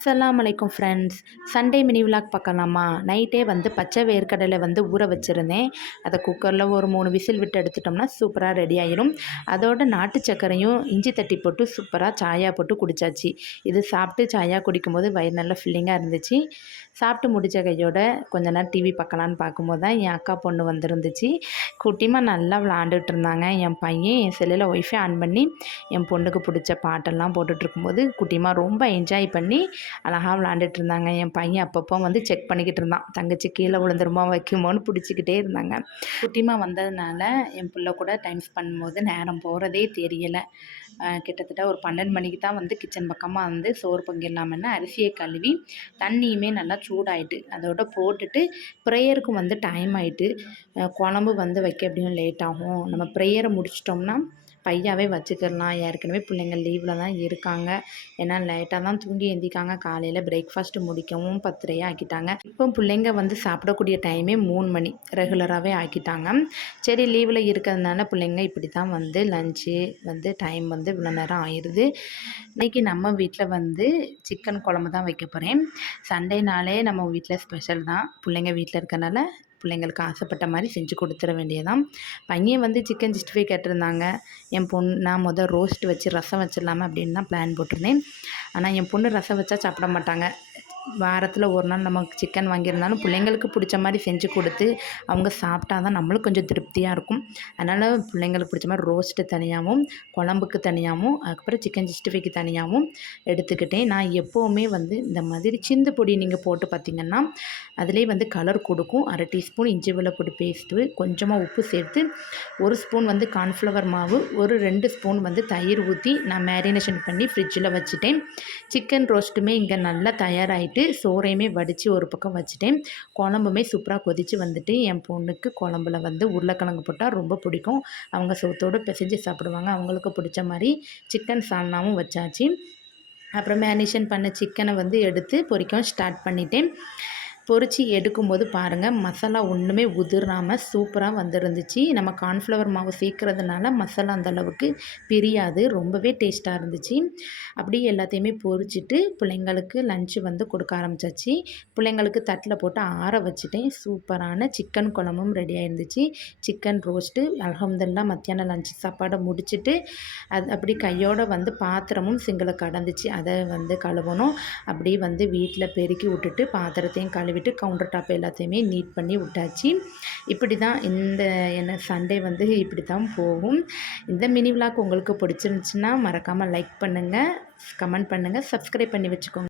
அஸ்ஸலாமு அலைக்கும் friends. Sunday mini vlog பார்க்கலாமா? நைட்டே வந்து பச்சை வேர்க்கடலை வந்து ஊற வச்சுருந்தேன். அதை குக்கரில் ஒரு 3 விசில் விட்டு எடுத்துட்டோம்னா சூப்பராக ரெடி ஆயிரும். அதோட நாட்டு சர்க்கரையும் இஞ்சி தட்டி போட்டு சூப்பராக சாயா போட்டு குடித்தாச்சு. இது சாப்பிட்டு சாயா குடிக்கும்போது வயிறு நல்லா ஃபில்லிங்காக இருந்துச்சு. சாப்பிட்டு முடித்த கையோட கொஞ்ச நேரம் டிவி பார்க்கலான்னு பார்க்கும்போது தான் என் அக்கா பொண்ணு வந்துருந்துச்சு. குட்டிமா நல்லா விளாண்டுட்டு இருந்தாங்க. என் பையன் என் செல்லில் ஒய்ஃபை ஆன் பண்ணி என் பொண்ணுக்கு பிடிச்ச பாட்டெல்லாம் போட்டுட்ருக்கும்போது குட்டிமா ரொம்ப என்ஜாய் பண்ணி அழகாக விளாண்டுட்டு இருந்தாங்க. என் பையன் அப்பப்போ வந்து செக் பண்ணிக்கிட்டு இருந்தான். தங்கச்சி கீழே விழுந்துருமா வைக்குமோன்னு பிடிச்சிக்கிட்டே இருந்தாங்க. குட்டிமா வந்ததுனால என் பிள்ளை கூட டைம் ஸ்பெண்ட் பண்ணும்போது நேரம் போகிறதே தெரியலை. கிட்டத்தட்ட ஒரு 12 மணிக்கு தான் வந்து கிச்சன் பக்கமாக வந்து சோறு பொங்கிடலாமன்னு அரிசியை கழுவி தண்ணியுமே நல்லா சூடாயிட்டு அதோட போட்டுட்டு ப்ரேயருக்கு வந்து டைம் ஆகிட்டு குழம்பு வந்து வைக்க எப்படியும் லேட் ஆகும். நம்ம ப்ரேயரை முடிச்சிட்டோம்னா பையாவே வச்சுக்கிடலாம். ஏற்கனவே பிள்ளைங்க லீவில் தான் இருக்காங்க. ஏன்னா லேட்டாக தான் தூங்கி எழுந்திக்காங்க. காலையில் பிரேக்ஃபாஸ்ட்டு முடிக்கவும் 10:30 ஆக்கிட்டாங்க. இப்போ பிள்ளைங்க வந்து சாப்பிடக்கூடிய டைமே 3 மணி ரெகுலராகவே ஆக்கிட்டாங்க. சரி, லீவில் இருக்கிறதுனால பிள்ளைங்க இப்படி தான் வந்து லஞ்சு வந்து டைம் வந்து இவ்வளோ நேரம் ஆயிடுது. இன்றைக்கி நம்ம வீட்டில் வந்து சிக்கன் குழம்பு தான் வைக்க போகிறேன். சண்டேனாலே நம்ம வீட்டில் ஸ்பெஷல் தான். பிள்ளைங்க வீட்டில் இருக்கனால பிள்ளைங்களுக்கு ஆசைப்பட்ட மாதிரி செஞ்சு கொடுத்துட வேண்டியதான். பையன் வந்து சிக்கன் 65 கேட்டிருந்தாங்க. என் பொண்ணு நான் ரோஸ்ட் வச்சு ரசம் வச்சிடலாமா அப்படின்னு தான் பிளான் போட்டிருந்தேன். ஆனால் என் பொண்ணு ரசம் வச்சா சாப்பிட மாட்டாங்க. வாரத்தில் ஒரு நாள் நம்ம சிக்கன் வாங்கியிருந்தாலும் பிள்ளைங்களுக்கு பிடிச்ச மாதிரி செஞ்சு கொடுத்து அவங்க சாப்பிட்டா தான் நம்மளும் கொஞ்சம் திருப்தியாக இருக்கும். அதனால் பிள்ளைங்களுக்கு பிடிச்ச மாதிரி ரோஸ்ட்டு தனியாகவும், குழம்புக்கு தனியாகவும், அதுக்கப்புறம் சிக்கன் 65க்கு தனியாகவும் எடுத்துக்கிட்டேன். நான் எப்போவுமே வந்து இந்த மாதிரி சிந்து பொடி நீங்கள் போட்டு பார்த்திங்கன்னா அதிலே வந்து கலர் கொடுக்கும். 1/2 டீஸ்பூன் இஞ்சி வெள்ளைப்பூடு பேஸ்ட்டு, கொஞ்சமாக உப்பு சேர்த்து 1 ஸ்பூன் வந்து கார்ன்ஃப்ளவர் மாவு, ஒரு 2 ஸ்பூன் வந்து தயிர் ஊற்றி நான் மேரினேஷன் பண்ணி ஃப்ரிட்ஜில் வச்சுட்டேன். சிக்கன் ரோஸ்ட்டுமே இங்கே நல்லா தயாராகிட்டு சோறையுமே வடித்து ஒரு பக்கம் வச்சுட்டேன். குழம்புமே சூப்பராக கொதித்து வந்துட்டு என் பொண்ணுக்கு குழம்புல வந்து உருளைக்கிழங்கு போட்டால் ரொம்ப பிடிக்கும். அவங்க சோத்தோடு பிசைஞ்சு சாப்பிடுவாங்க. அவங்களுக்கு பிடிச்ச மாதிரி சிக்கன் சால்னாவும் வச்சாச்சு. அப்புறம் மேரினேஷன் பண்ண சிக்கனை வந்து எடுத்து பொரிக்கவும் ஸ்டார்ட் பண்ணிட்டேன். பொரித்து எடுக்கும்போது பாருங்கள், மசாலா ஒன்றுமே உதிராமல் சூப்பராக வந்துருந்துச்சு. நம்ம கார்ன்ஃப்ளவர் மாவு சேர்க்குறதுனால மசாலா அந்தளவுக்கு பிரியாது. ரொம்பவே டேஸ்ட்டாக இருந்துச்சு. அப்படியே எல்லாத்தையுமே பொரிச்சிட்டு பிள்ளைங்களுக்கு லஞ்சு வந்து கொடுக்க ஆரம்பித்தாச்சு. பிள்ளைங்களுக்கு தட்டில் போட்டு ஆற வச்சுட்டேன். சூப்பரான சிக்கன் குழம்பும் ரெடி ஆயிருந்துச்சு. சிக்கன் ரோஸ்ட்டு அல்ஹம்துலில்லாஹ் மத்தியானம் லஞ்சு சாப்பாடை முடிச்சுட்டு அது அப்படி கையோடு வந்து பாத்திரமும் சிங்கில் கடந்துச்சு. அதை வந்து கழுவணும். அப்படியே வந்து வீட்டில் பெருக்கி விட்டுட்டு பாத்திரத்தையும் கழுவிட்டு கவுண்டர் டாப் எல்லாத்தையுமே நீட் பண்ணி விட்டாச்சு. இப்படி தான் என்ன சண்டே வந்து இப்படி தான் போகும். இந்த மினி விலாக் உங்களுக்கு பிடிச்சிருந்துச்சுன்னா மறக்காமல் லைக் பண்ணுங்கள், கமெண்ட் பண்ணுங்கள், சப்ஸ்கிரைப் பண்ணி வச்சுக்கோங்க.